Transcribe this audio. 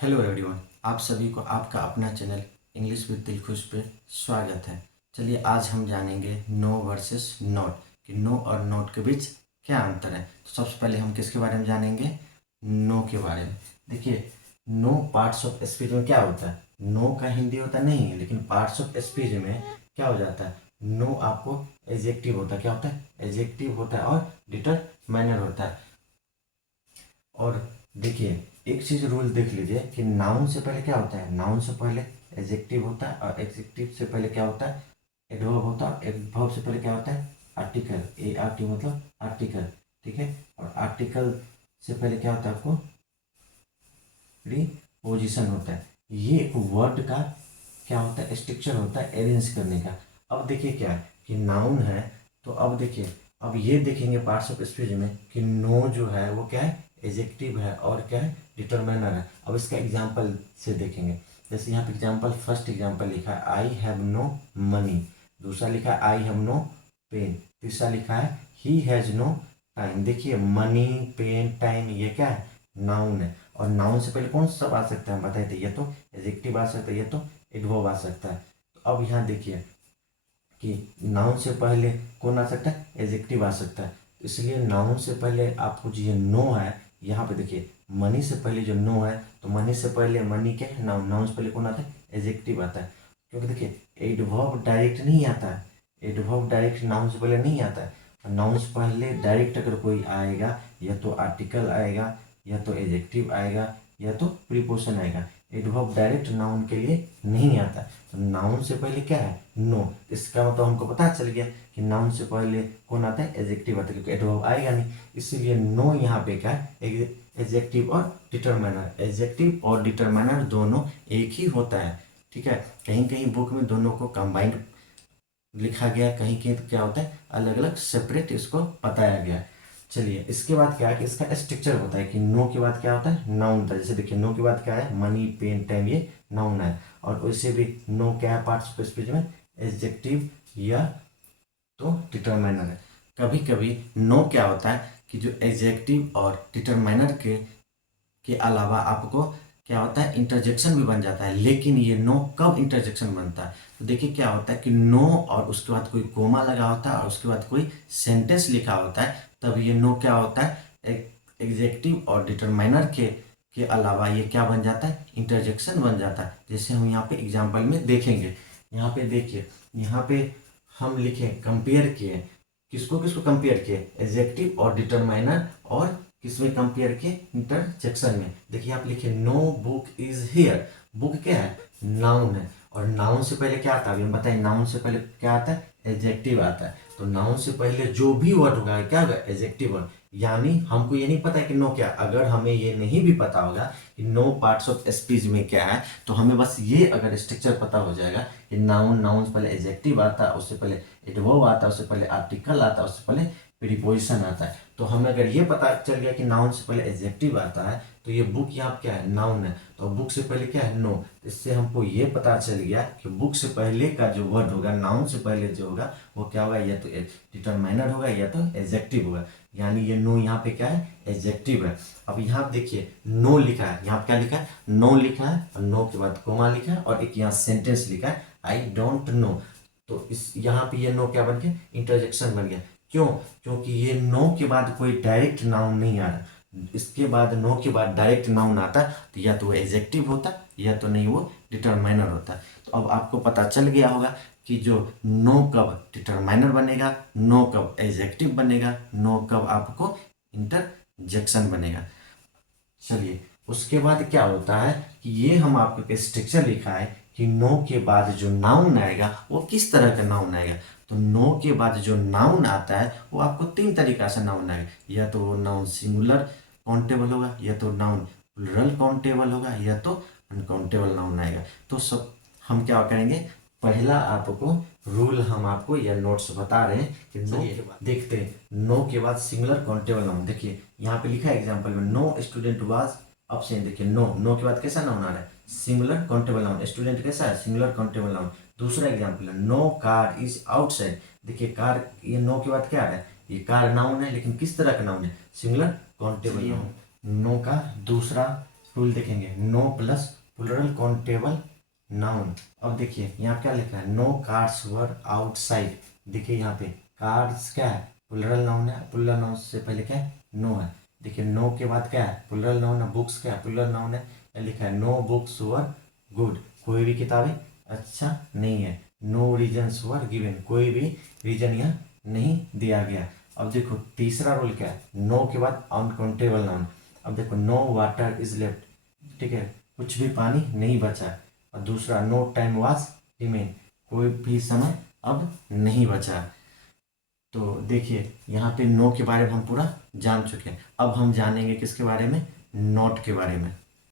Hello everyone, आप सभी को आपका अपना चैनल इंग्लिश विद दिलखुश पे स्वागत है। चलिए आज हम जानेंगे नो वर्सेस नॉट कि नो और नॉट के बीच क्या अंतर है। तो सबसे पहले हम किसके बारे में जानेंगे? नो के बारे में। देखिए, नो पार्ट्स ऑफ स्पीच में क्या होता है? नो का हिंदी होता नहीं है, लेकिन पार्ट्स ऑफ स्पीच में क्या हो जाता है? नो आपको एडजेक्टिव होता है। क्या होता है? एडजेक्टिव होता है और डिटरमाइनर होता है। और देखिए, एक चीज रूल देख लीजिए कि नाउन से पहले क्या होता है? नाउन से पहले एडजेक्टिव होता है, और एडजेक्टिव से पहले क्या होता है? एडवर्ब होता है। एडवर्ब से पहले क्या होता है? आर्टिकल। ए आर टी मतलब आर्टिकल। ठीक है। और आर्टिकल से पहले क्या होता है? आपको प्रीपोजिशन होता है। ये एक वर्ड का क्या होता है? स्ट्रक्चर होता है अरेंज करने का। अब देखिए क्या है कि नाउन है, तो अब देखिए, अब ये देखेंगे पार्ट्स ऑफ स्पीच में कि नो जो है वो क्या है? एडजेक्टिव है और क्या है? डिटरमिनर है। अब इसका एग्जांपल से देखेंगे। जैसे यहाँ पे एग्जांपल, फर्स्ट एग्जांपल लिखा है आई हैव नो मनी। दूसरा लिखा है आई हैव नो पेन। तीसरा लिखा है ही हैज नो टाइम। देखिए, मनी, पेन, टाइम, ये क्या है? नाउन है। और नाउन से पहले कौन सा सब आ सकता है बताइए? तो ये तो एडजेक्टिव आ सकता है, ये तो एडवर्ब आ सकता है। तो अब यहाँ देखिए कि नाउन से पहले कौन आ सकता है? एडजेक्टिव आ सकता है। तो इसलिए नाउन से पहले आपको जो ये नो है, यहाँ पे देखिए मनी से पहले जो नो है, तो मनी से पहले मनी क्या है? नाउन। नाउन से पहले कौन आता है? एडजेक्टिव आता है। क्योंकि देखिए एडवर्ब डायरेक्ट नहीं आता है। एडवर्ब डायरेक्ट नाउन से पहले नहीं आता है। नाउन से पहले डायरेक्ट अगर कोई आएगा, या तो आर्टिकल आएगा, या तो एडजेक्टिव आएगा, या तो प्रीपोजिशन आएगा। एडवर्ब डायरेक्ट नाउन के लिए नहीं आता। तो नाउन से पहले क्या है? नो। इसका मतलब हमको पता चल गया कि नाउन से पहले कौन आता है? एडजेक्टिव आता है, क्योंकि एडवर्ब आएगा नहीं। इसीलिए नो यहाँ पे क्या है? एडजेक्टिव और डिटरमाइनर। एडजेक्टिव और डिटरमाइनर दोनों एक ही होता है। ठीक है। कहीं कहीं बुक में दोनों को कंबाइंड लिखा गया, कहीं कहीं क्या होता है? अलग अलग सेपरेट इसको बताया गया है। चलिए, इसके बाद क्या है कि इसका स्ट्रक्चर होता है कि नो के बाद क्या होता है? नाउन होता है। जैसे देखिए, नो के बाद क्या है? मनी, पेन, टाइम, ये नाउन है। और वैसे भी नो क्या है पार्ट्स ऑफ स्पीच में? एडजेक्टिव या तो डिटरमाइनर है। कभी कभी नो क्या होता है कि जो एडजेक्टिव और डिटरमाइनर के अलावा आपको क्या होता है? इंटरजेक्शन भी बन जाता है। लेकिन ये नो कब इंटरजेक्शन बनता है? तो देखिए क्या होता है कि नो और उसके बाद कोई कोमा लगा होता है और उसके बाद कोई सेंटेंस लिखा होता है, तब ये नो क्या होता है? एग्जेक्टिव और डिटरमाइनर के अलावा ये क्या बन जाता है? इंटरजेक्शन बन जाता है। जैसे हम यहाँ पे एग्जाम्पल में देखेंगे। यहाँ पे देखिए, यहाँ पे हम लिखे कंपेयर किए। किसको किसको कंपेयर किए? एडजेक्टिव और डिटरमाइनर। और किसमें कंपेयर किए? इंटरजेक्शन में। देखिए आप लिखे no book is here. Book क्या है? नाउन है। और नाउन से पहले क्या आता है? अभी बताइए, नाउन से पहले क्या आता है? एडजेक्टिव आता है। तो नाउन से पहले जो भी वर्ड होगा क्या होगा? Adjective word. यानी हमको ये नहीं पता है कि नो क्या। अगर हमें ये नहीं भी पता होगा कि नो पार्ट्स ऑफ स्पीच में क्या है, तो हमें बस ये अगर स्ट्रक्चर पता हो जाएगा कि नाउन, नाउन से पहले एडजेक्टिव आता है, उससे पहले एडवर्ब आता है, उससे पहले आर्टिकल आता है, उससे पहले प्रीपोजिशन आता है। तो हमें अगर ये पता चल गया कि नाउन से पहले एडजेक्टिव आता है, तो ये बुक यहाँ क्या है? नाउन है। तो बुक से पहले क्या है? नो। इससे हमको ये पता चल गया कि बुक से पहले का जो वर्ड होगा, नाउन से पहले जो होगा, वो क्या होगा? या तो डिटरमाइनर होगा, या तो एडजेक्टिव होगा। यानी ये नो यहाँ पे क्या है? एडजेक्टिव है। अब यहाँ पे देखिए नो लिखा है, यहाँ पे क्या लिखा है? नो लिखा है, और नो के बाद कोमा लिखा है, और एक यहाँ सेंटेंस लिखा है आई डोंट नो। तो इस यहाँ पे ये नो क्या बन गया? इंटरजेक्शन बन गया। क्यों? क्योंकि ये नो के बाद कोई डायरेक्ट नाउन नहीं आ रहा। इसके बाद नो के बाद डायरेक्ट नाउन आता तो या तो वो एडजेक्टिव होता, या तो नहीं वो डिटरमाइनर होता। तो अब आपको पता चल गया होगा कि जो नो कब डिटरमाइनर बनेगा, नो कब एडजेक्टिव बनेगा, नो कब आपको इंटरजेक्शन बनेगा। चलिए, उसके बाद क्या होता है कि ये हम आपको स्ट्रक्चर लिखा है कि नो के बाद जो नाउन आएगा वो किस तरह का नाउन आएगा। तो नो के बाद जो नाउन आता है वो आपको तीन तरीका से नाउन आएगा। या तो वो नाउन सिंगुलर काउंटेबल होगा, या तो नाउन प्लूरल काउंटेबल होगा, या तो अनकाउंटेबल नाउन आएगा। तो सब हम क्या करेंगे? पहला आपको रूल हम आपको या नोट्स बता रहे हैं कि नो के बाद देखते हैं। नो के बाद सिंगुलर काउंटेबल नाउन। देखिए यहाँ पे लिखा है एग्जांपल में, नो स्टूडेंट वाज अपसेंट। देखिए नो, नो के बाद कैसा नाउन आ रहा है? Singular countable noun. स्टूडेंट कैसा है? Singular countable noun. दूसरा एग्जांपल है नो कार इज आउटसाइड। देखिए कार, ये नो के बाद क्या आ रहा है? ये कार नाउन है, लेकिन किस तरह का नाउन है? Singular countable noun. नो का दूसरा रूल देखेंगे, no plus plural countable noun. अब देखिए यहाँ क्या लिखा है, नो कार्स वर आउटसाइड। देखिए यहाँ पे कार्स क्या है, प्लूरल नाउन है, प्लूरल नाउन से पहले क्या है, नो है। देखिए नो के बाद क्या है, प्लूरल नाउन है, बुक्स क्या है, प्लूरल नाउन है, लिखा है नो बुक्स वर गुड, कोई भी किताबें अच्छा नहीं है। नो रीजन्स वर गिवन, कोई भी रीजन यहाँ नहीं दिया गया। अब देखो तीसरा रूल क्या है, नो के बाद अनकाउंटेबल नाउन। अब देखो नो वाटर इज लेफ्ट, ठीक है, कुछ भी पानी नहीं बचा। और दूसरा नो टाइम वाज रिमेन, कोई भी समय अब नहीं बचा। तो देखिए यहाँ पे नो के बारे में हम पूरा जान चुके हैं। अब हम जानेंगे किसके बारे में, नॉट के बारे में।